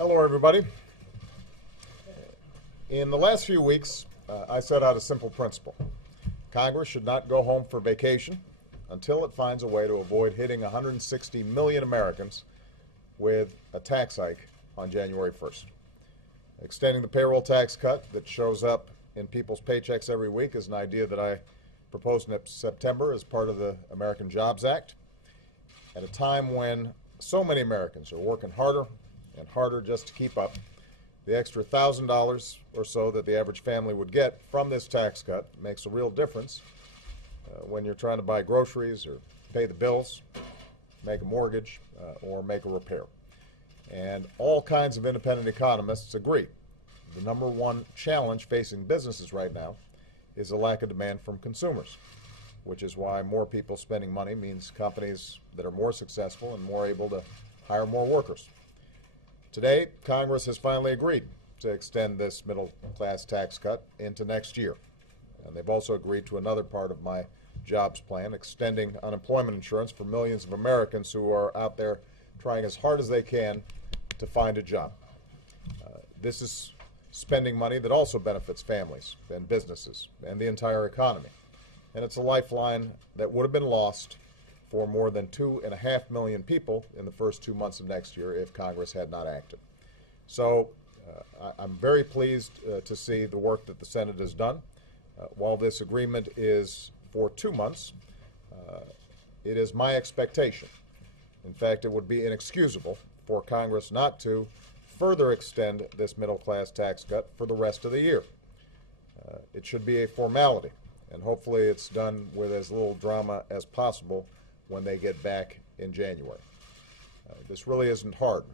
Hello, everybody. In the last few weeks, I set out a simple principle. Congress should not go home for vacation until it finds a way to avoid hitting 160 million Americans with a tax hike on January 1st. Extending the payroll tax cut that shows up in people's paychecks every week is an idea that I proposed in September as part of the American Jobs Act. At a time when so many Americans are working harder and harder just to keep up, the extra $1,000 or so that the average family would get from this tax cut makes a real difference when you're trying to buy groceries or pay the bills, make a mortgage, or make a repair. And all kinds of independent economists agree the number one challenge facing businesses right now is a lack of demand from consumers, which is why more people spending money means companies that are more successful and more able to hire more workers. Today, Congress has finally agreed to extend this middle-class tax cut into next year. And they've also agreed to another part of my jobs plan, extending unemployment insurance for millions of Americans who are out there trying as hard as they can to find a job. This is spending money that also benefits families and businesses and the entire economy. And it's a lifeline that would have been lost for more than 2.5 million people in the first 2 months of next year if Congress had not acted. So I'm very pleased to see the work that the Senate has done. While this agreement is for 2 months, it is my expectation. In fact, it would be inexcusable for Congress not to further extend this middle-class tax cut for the rest of the year. It should be a formality, and hopefully it's done with as little drama as possible when they get back in January. This really isn't hard.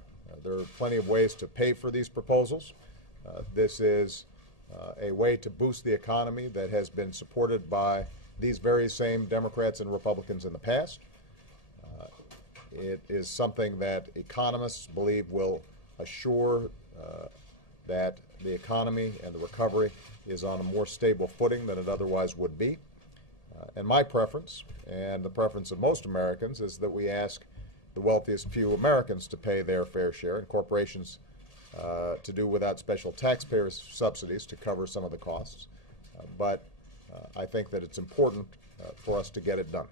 There are plenty of ways to pay for these proposals. This is a way to boost the economy that has been supported by these very same Democrats and Republicans in the past. It is something that economists believe will assure that the economy and the recovery is on a more stable footing than it otherwise would be. And my preference, and the preference of most Americans, is that we ask the wealthiest few Americans to pay their fair share and corporations to do without special taxpayer subsidies to cover some of the costs. But I think that it's important for us to get it done.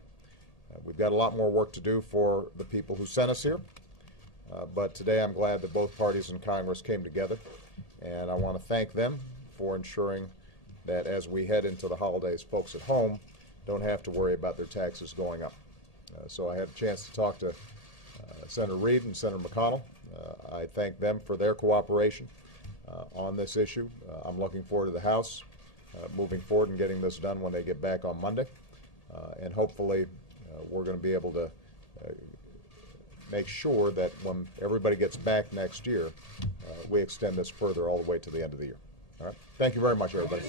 We've got a lot more work to do for the people who sent us here. But today I'm glad that both parties in Congress came together, and I want to thank them for ensuring that as we head into the holidays, folks at home don't have to worry about their taxes going up. So I had a chance to talk to Senator Reid and Senator McConnell. I thank them for their cooperation on this issue. I'm looking forward to the House moving forward and getting this done when they get back on Monday. And hopefully we're going to be able to make sure that when everybody gets back next year, we extend this further all the way to the end of the year. All right. Thank you very much, everybody.